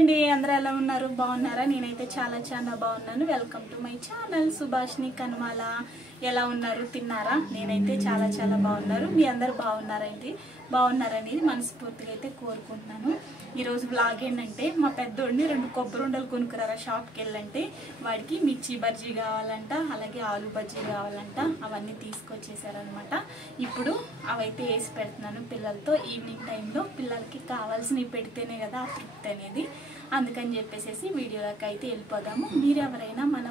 అండి అందరూ ఎలా ఉన్నారు బాగున్నారా నేనైతే చాలా బాగున్నాను welcome to my channel Subhashini Kanumala ఎలా ఉన్నారు తిన్నారా నేనైతే చాలా బాగున్నారు మీ అందరూ బాగున్నారనేది మనస్ఫూర్తిగా అయితే కోరుకుంటున్నాను ఈ రోజు వ్లాగ్ ఏంటంటే మా పెద్దోడిని 2 కొబ్బరి ఉండలు కొనుక్కురారా షాప్కి వెళ్ళంటే వాడికి మిర్చి బజ్జీ కావాలంట అలాగే ఆలు బజ్జీ కావాలంట అవన్నీ తీసుకొచ్చేసారనమాట ఇప్పుడు అవైతే వేసి పెడుతున్నాను పిల్లలతో ఈవినింగ్ టైంలో పిల్లలకి కావాల్సినవి పెడితేనే కదా ఆ తృప్తి అనేది అందుకని చెప్పేసి వీడియోలోకి అయితే వెళ్ళిపోదాము మీరు ఎవరైనా మన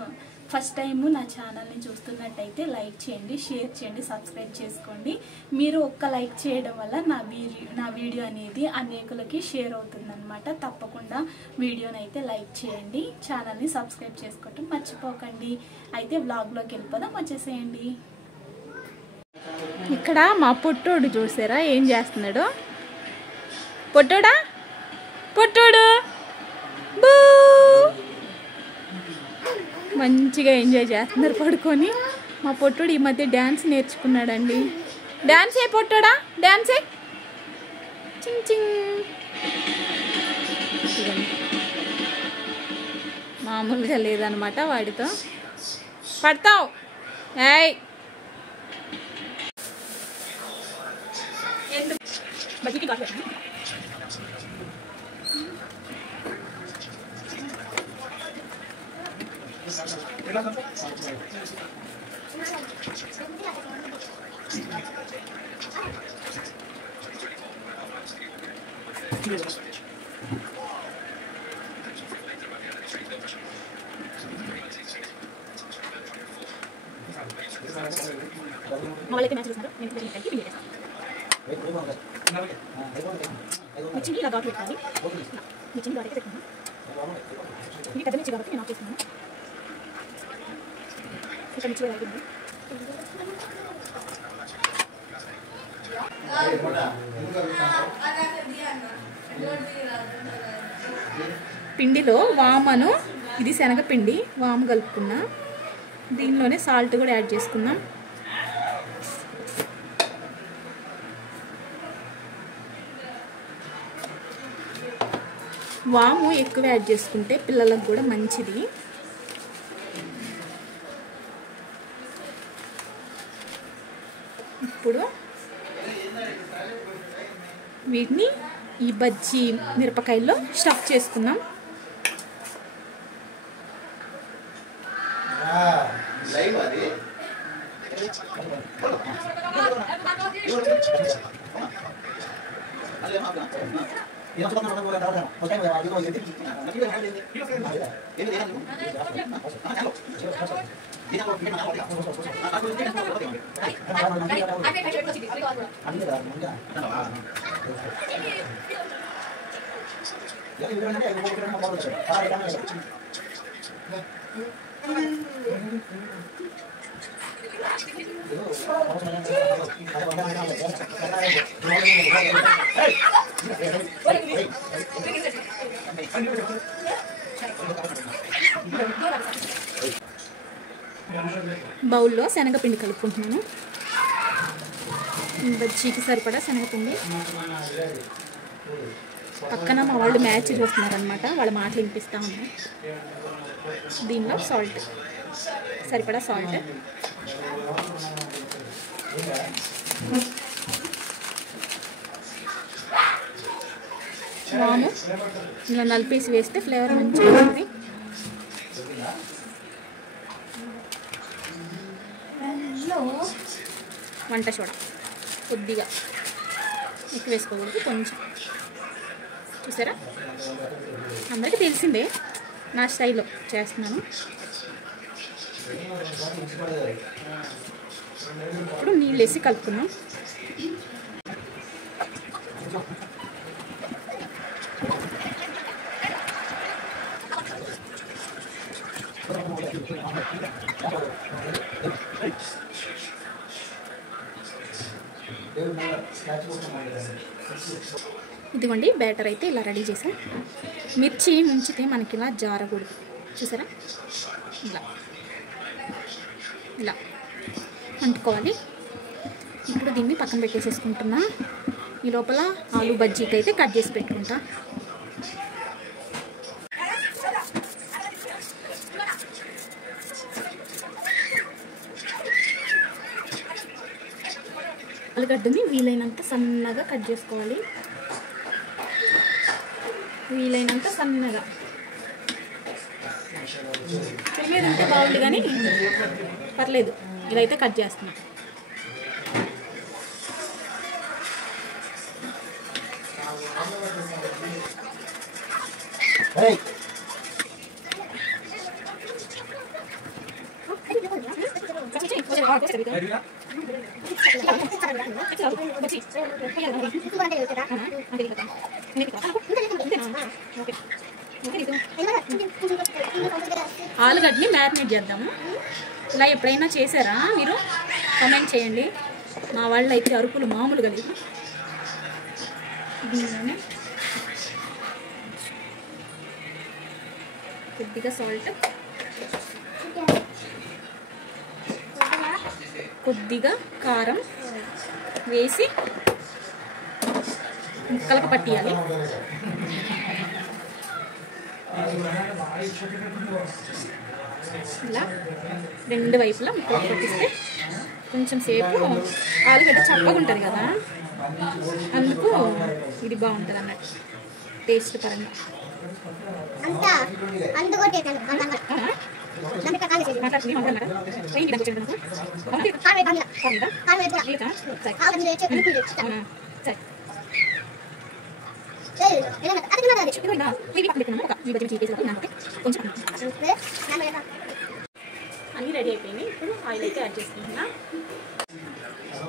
ఫస్ట్ టైం నా ఛానల్ని చూస్తున్నట్టయితే లైక్ చేయండి షేర్ చేయండి సబ్స్క్రైబ్ చేసుకోండి మీరు ఒక్క లైక్ చేయడం వల్ల నా వీడియో అనేది అనేకులకి షేర్ అవుతుందన్నమాట తప్పకుండా వీడియోని అయితే లైక్ చేయండి ఛానల్ని సబ్స్క్రైబ్ చేసుకోవటం మర్చిపోకండి అయితే వ్లాగ్లోకి వెళ్ళిపోదాం వచ్చేసేయండి ఇక్కడ మా పొట్టోడు చూసారా ఏం చేస్తున్నాడు పొట్టోడు బూ మంచిగా ఎంజాయ్ చేస్తున్నారు పడుకొని మా పొట్టుడు ఈ మధ్య డ్యాన్స్ నేర్చుకున్నాడండి డ్యాన్స్ ఏ పొట్టోడా డ్యాన్స్ ఏ చింగ్ చింగ్ మామూలుగా లేదనమాట వాడితో పడతావు ఏయ్ వాళ్ళకి మ్యాచ్ చూస్తారు నేను పిల్లలకి పిండి చేస్తాను మిర్చిని ఇలా ఘాటు పెట్టాలి మిర్చిని ఘాటు పెట్టుకున్నాను ఇది పెద్ద మిర్చి కాబట్టి నేను ఆఫ్ చేస్తున్నాను ఇక్కడ మిర్చి వేయాలి పిండిలో వామను ఇది శనగపిండి వాము కలుపుకున్నా దీనిలోనే సాల్ట్ కూడా యాడ్ చేసుకున్నాం వాము ఎక్కువ యాడ్ చేసుకుంటే పిల్లలకు కూడా మంచిది ఇప్పుడు వీటిని ఈ బజ్జీ మిరపకాయల్లో స్టఫ్ చేసుకుందాం బౌల్లో శనగపిండి కలుపుకుంటున్నాను బజ్జీకి సరిపడా శనగపిండి పక్కన మా వాళ్ళు మ్యాచ్ చూస్తున్నారనమాట వాళ్ళ మాటలు వినిపిస్తూ ఉన్నాయి దీనిలో సాల్ట్ సరిపడా సాల్ట్ వాము ఇలా నలిపేసి వేస్తే ఫ్లేవర్ మంచిగా ఉంటుంది వంట సోడా కొద్దిగా ఎక్కువ వేసుకోకూడదు కొంచెం చూసారా అందరికీ తెలిసిందే నా స్టైల్లో చేస్తున్నాను ఇప్పుడు నీళ్ళు వేసి కలుపుకున్నాం ఇదిగోండి బ్యాటర్ అయితే ఇలా రెడీ చేసాం మిర్చి ముంచితే మనకి ఇలా జారకూడదు చూసారా ఇలా అంటుకోవాలి ఇప్పుడు దీన్ని పక్కన పెట్టేసేసుకుంటున్నా ఈ లోపల ఆలు బజ్జీకి అయితే కట్ చేసి పెట్టుకుంటా ఆలుగడ్డని వీలైనంత సన్నగా కట్ చేసుకోవాలి. వీలైనంత సన్నగా మీద ఉంటే బాగుంది కానీ పర్లేదు, ఇదైతే కట్ చేస్తున్నా. ఆలుగడ్డని మ్యారినేట్ చేద్దాము. ఇలా ఎప్పుడైనా చేశారా మీరు? కామెంట్ చేయండి. మా వాళ్ళు అయితే అరుపులు మామూలుగా లేదు. దీనిలోనే కొద్దిగా సాల్ట్, కొద్దిగా కారం వేసి ముక్కలకు పట్టియాలి. ఇలా రెండు వైపులా ముక్కలకు పట్టిస్తే కొంచెం సేపు ఆలుగడ్డ చప్పగా ఉంటుంది కదా, అందుకు ఇది బాగుంటుంది అన్నట్టు టేస్ట్ పరంగా. అన్నీ రెడీ అయిపోయినాయి. ఇప్పుడు ఆయిల్ అయితే యాడ్ చేసుకుంటున్నా.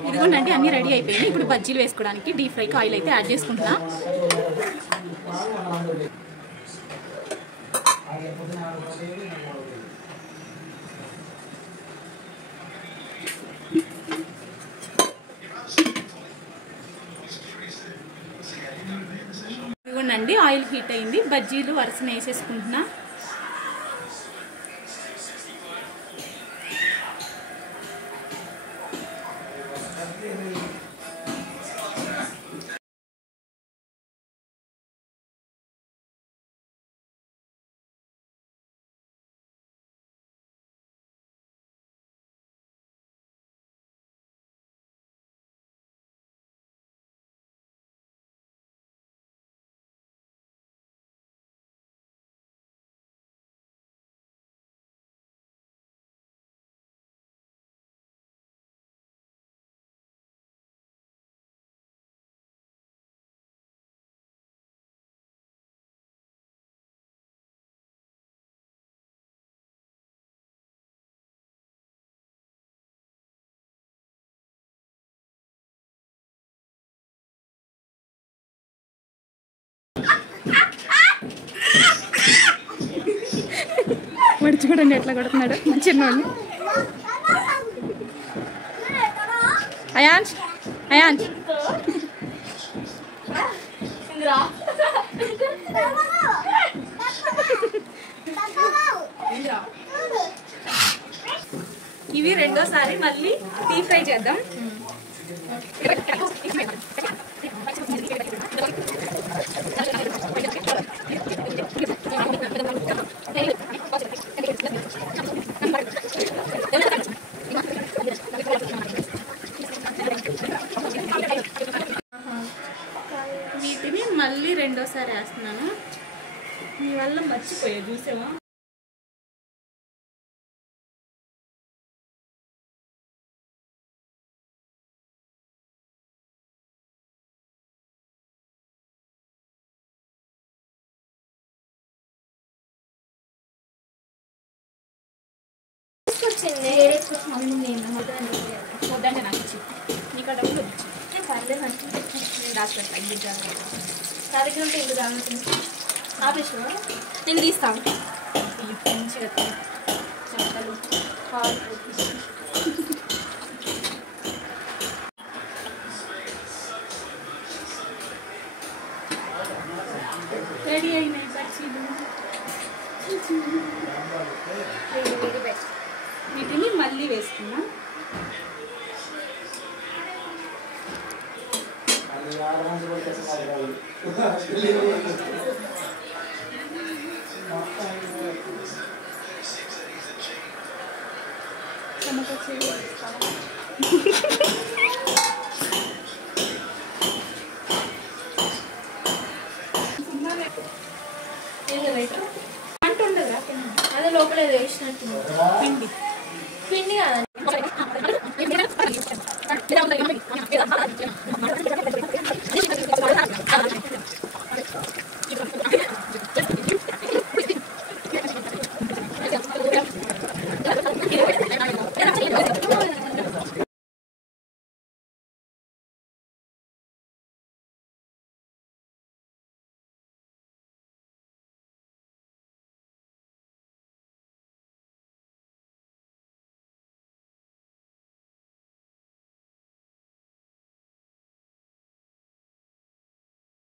ఇదిగోండి, అన్నీ రెడీ అయిపోయినాయి. ఇప్పుడు బజ్జీలు వేసుకోవడానికి డీప్ ఫ్రైకి ఆయిల్ అయితే యాడ్ చేసుకుంటున్నా. ఇదిగోండి, ఆయిల్ హీట్ అయింది. బజ్జీలు వరుసన వేసేసుకుంటున్నా. వాడు చూడండి ఎట్లా కొడుతున్నాడు చిన్నవాడిని. అయాన్స్ అయాన్స్ ఇవి రెండోసారి మళ్ళీ డీప్ ఫ్రై చేద్దాం. వీటిని మళ్ళీ రెండోసారి వేస్తున్నాను. మీ వల్ల మర్చిపోయా చూసావా? వద్దంటే నాకు ఇచ్చి నీకు డబ్బులు వచ్చి పర్లేదు అంటే నేను రాసి పెట్టాను. దగ్గర ఉంటే ఇల్లు తాగుతుంది. ఆపేసి నేను తీస్తాను. మంచిగా చెత్తలు రెడీ అయినాయి బజ్జీలు. వీటిని మళ్ళీ వేసుకున్నాం. అంటుండదా అదే లోపల ఏదో వేసినట్టు పిండి పిండి కాదండి